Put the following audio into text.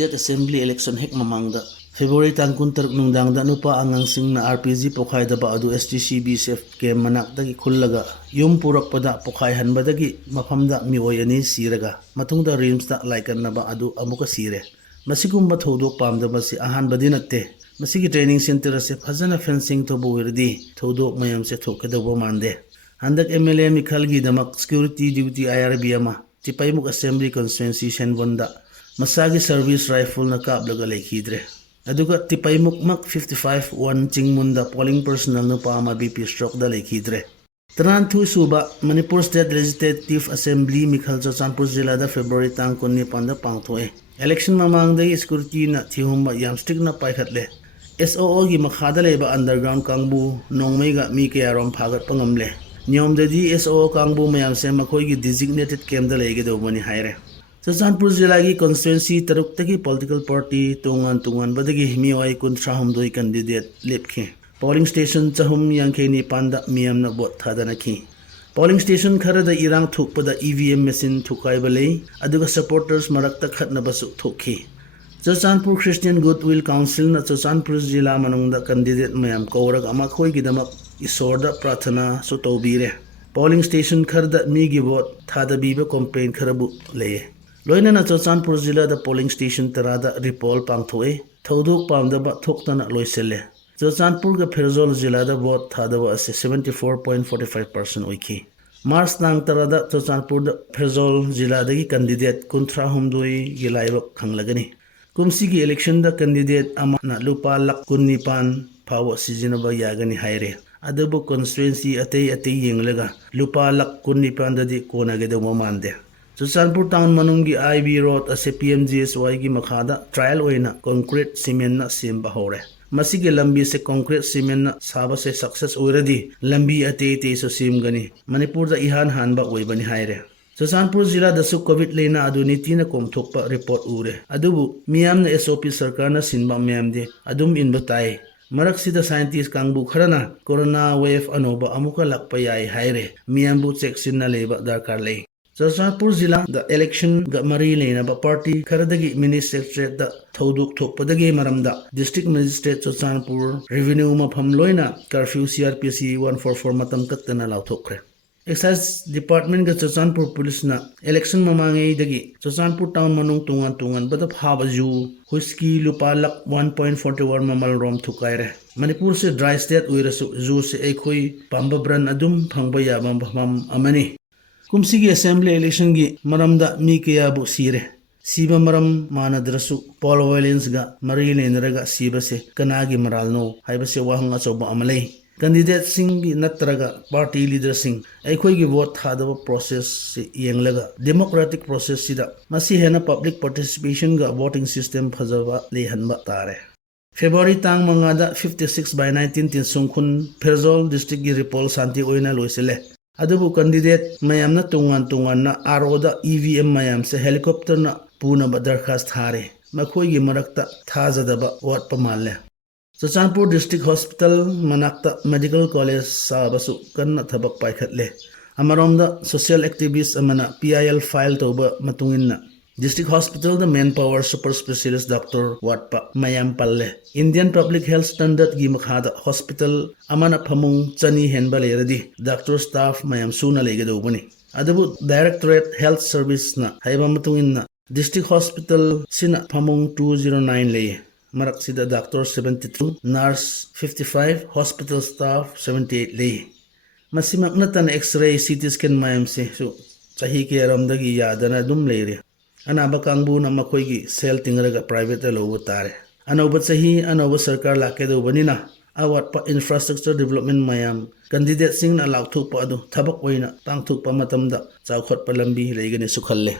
State Assembly election hek mamangda February tangkun taruk nungdangda nupa angangsing na RPG pokhaidaba adu STCBCF ke manakdagi khullaga yum purakpada pokhai hanbadagi mafamda mioi ani siraga matungda rimsda laikannaba adu amuka sire masigumba thodok pamdaba si ahanbadi natte masigi training center ase phajana fencing to boirdi thodok mayam se thokedobo mande handak MLA mikhalgi damak security duty IRB ama Tipaimuk Assembly Constituency Shenbonda Masagi Service Rifle na kablaga lekhidre aduga Tipaimuk mak 55-1 Chingmunda polling personnel no pama BP stroke da lekhidre Tanan thu suba Manipur State Legislative Assembly Mikhal Churachandpur Jilla da February tang 19 da pangthoe election mamang da security na thihumba yam strict na paikhatle SOO gi makhada leba underground kangbu nongmeiga mi ke arom phagat pangamle Nyom dadi SOO kangbu mayam se makhoi gi designated camp da lege do bani haire Churachandpur Jilla gi constituency taruk taki political party tungan badagi mioi kun trahumdoi candidate lepkhe polling station chahum yankhe ni panda miyam na bot thadana ki polling station khara da irang thukpada EVM machine thukai balei aduga supporters marakta khatna basu thokhi Churachandpur Christian Goodwill Council na Churachandpur Jilla manungda candidate mayam kawrak ama khoi gi damak isorda prathana so tobire polling station kharda mi gi vote thada biba complaint kharabu leye loina na Churachandpur Jilla da polling station tarada repol pangthoe thoduk pamdaba thoktana loiselle Churachandpur ga Pherzawl Jilla da vote thada ase 74.45% oikhi Mars nang tarada Churachandpur da Pherzawl Jilla da gi candidate kunthra humdoi gi laiba khanglagani kumsi gi election da candidate ama na lupa lak kunnipan phawa sijinaba yagani haire adabu constituency atei yenglaga lupa lak kunnipan dadi kona ge do mande Churachandpur town manungi IB road ase PMGSY gi makhada trial oina concrete cement na semba hore masige lambi se concrete cement na saba se success oiradi lambi atei so simgani Manipur da ihan hanba oibani haire Churachandpur Jilla da su covid leina aduniti na komthokpa report ure adubu miyam na SOP sarkar na sinba miyam de adum inbatai Marak sida scientist kangbu kharana corona wave anoba amuka lakpa yai haire miyambu checksin na leba darkar lei Churachandpur Jilla the election ga mari leina ba party kharadagi mini secretariat da thoduk thokpadagi maramda district magistrate Churachandpur revenue mafam loina curfew CRPC 144 matam kattana lauthokre Excise Department ga Churachandpur Police na election mamangai dagi Churachandpur town manung tungan badap habaju whiskey lupa lak 1.41 mamal rom thukaire Manipur se dry state uirasu zu se ekhoi pamba brand adum phangba yabam bhamam amani kumsi gi assembly election gi maramda mi kya bu sire siba maram manadrasu poll violence ga mari lenraga siba se kanagi maral no haiba se wahanga choba amalai candidate sing natraga party leader sing ekhoi gi vote thadaba process se yenglaga democratic process sida masi hena public participation ga voting system phajaba lehanba tare February tang mangada 56/19 tin sungkhun Pherzawl district gi repol santi oina loisele adubu candidate mayamna tungan na aroda EVM mayam se helicopter na puna badarkhas thare makhoi gi marakta thajadaba wat pamalle Churachandpur District Hospital manakta medical college sabasu kanna thabak paikhatle amaromda social activist amana PIL file toba matunginna District Hospital the manpower super specialist doctor watpa mayam palle Indian Public Health Standard gi makhada hospital amana phamung chani henba leradi doctor staff mayam suna lege dobani adabu Directorate Health Service na haiba matunginna District Hospital sina phamung 209 leye Marak sida doctor 72 nurse 55 hospital staff 78 lay masimak na tan x-ray CT scan mayam se so chahi ke aramdagi yadana dum leire anaba kangbu na makhoi gi sel tingraga private lo tare anoba chahi anoba sarkar lake do banina awat pa infrastructure development mayam candidate sing na laukthuk pa adu thabak oina pangthuk pa matamda chawkhat pa lambi leigani sukhalle